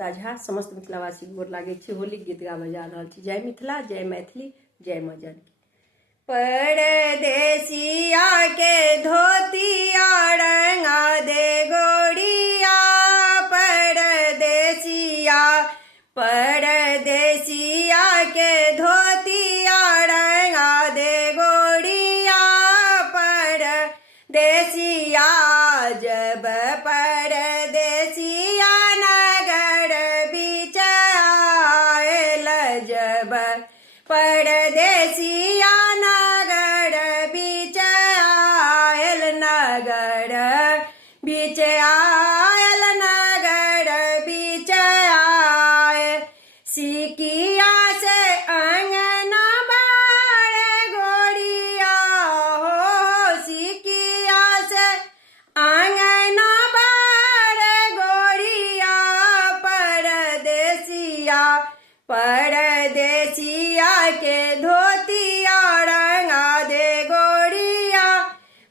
झा समस्त मिथिलावासी गोर लागे छी। होली गीत गावे जा रहल छी। जय मिथिला, जय मैथिली, जय माँ जानकी। परदेसिया के धोतिया रंगा दे गोड़िया, परदेसिया परदेसिया के धोतिया रंगा दे गोड़िया, परदेसिया जब परदेसिया नगर बीच आयल, जब परदेसिया नगर बीच आयल, नगर बीच आयल, नगर बीच आयल। सिकिया से अंगना बार गोड़िया हो, सिकिया से अंगना बार गोड़िया, परदेसिया परदेसिया के धोतिया रंगा दे गोड़िया,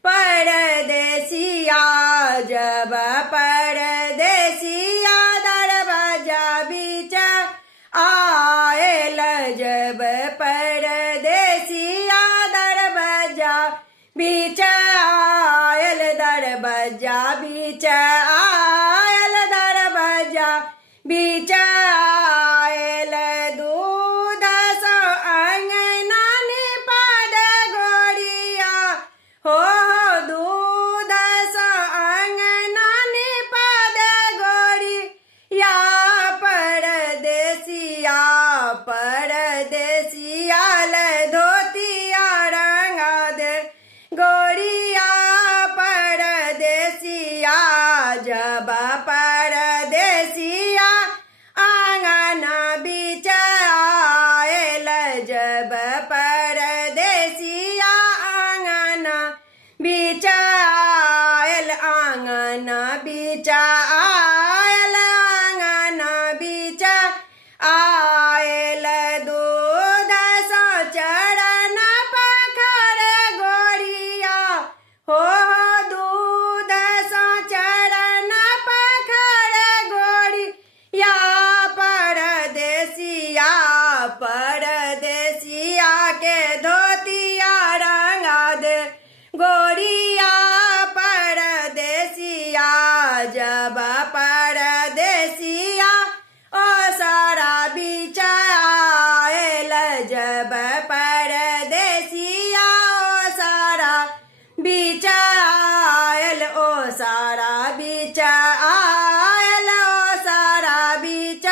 परदेसिया जब परदेसिया दरवाजा बीच आयल, जब परदेसिया दरवाजा बीच आयल, दरवाजा बीच आयल, दरवाजा बीच आयल। दूध सो अंगना निपद गोड़िया हो, दूध सो अंगना निपद गोड़िया, परदेसिया परदेसिया ले धोतिया रंगा दे गोड़िया, परदेसिया जब परदेसिया आंगना बीच आयल, जब परदेसिया आंगना बीच आयल, आंगना बीच आयल, आंगना बीच आयल। दूध सो चरण पखर गोड़िया हो, दूध सो चरण पखर गोड़िया, परदेसिया परदेसिया के धोतिया रंगा दे गोड़िया, परदेसिया जब परदेसिया ओ सारा बीच आयल, जब परदेसिया ओ सारा बीच आयल, ओ सारा बीच आयल, ओ सारा बीच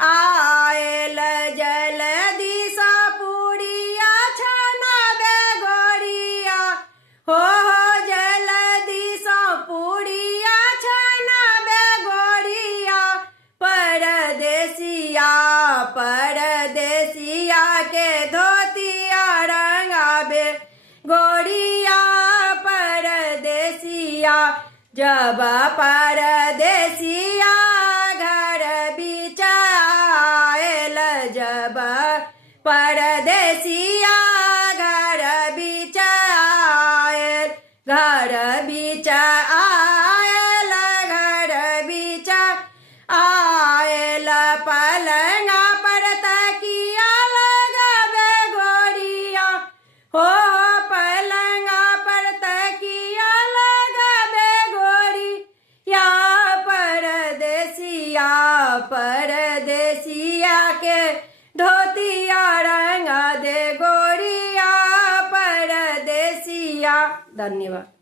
आयल। जल्दी सा पूड़िया छनाबे गोड़िया हो, जल्दी सा पूड़िया छनाबे गोड़िया, परदेसिया परदेसिया के धोतिया रंगाबे गोड़िया, परदेसिया जब परदेसिया घर बीच आयल, जब परदेसिया घर बीच आयल, घर बीच आयल, घर बीच आयल। पलंगा पर तकिया लगाबे गोड़िया हो, पलंगा पर तकिया लगाबे गोड़िया, परदेसिया परदेसिया के धोतिया रंगा दे गोड़िया, परदेसिया। धन्यवाद।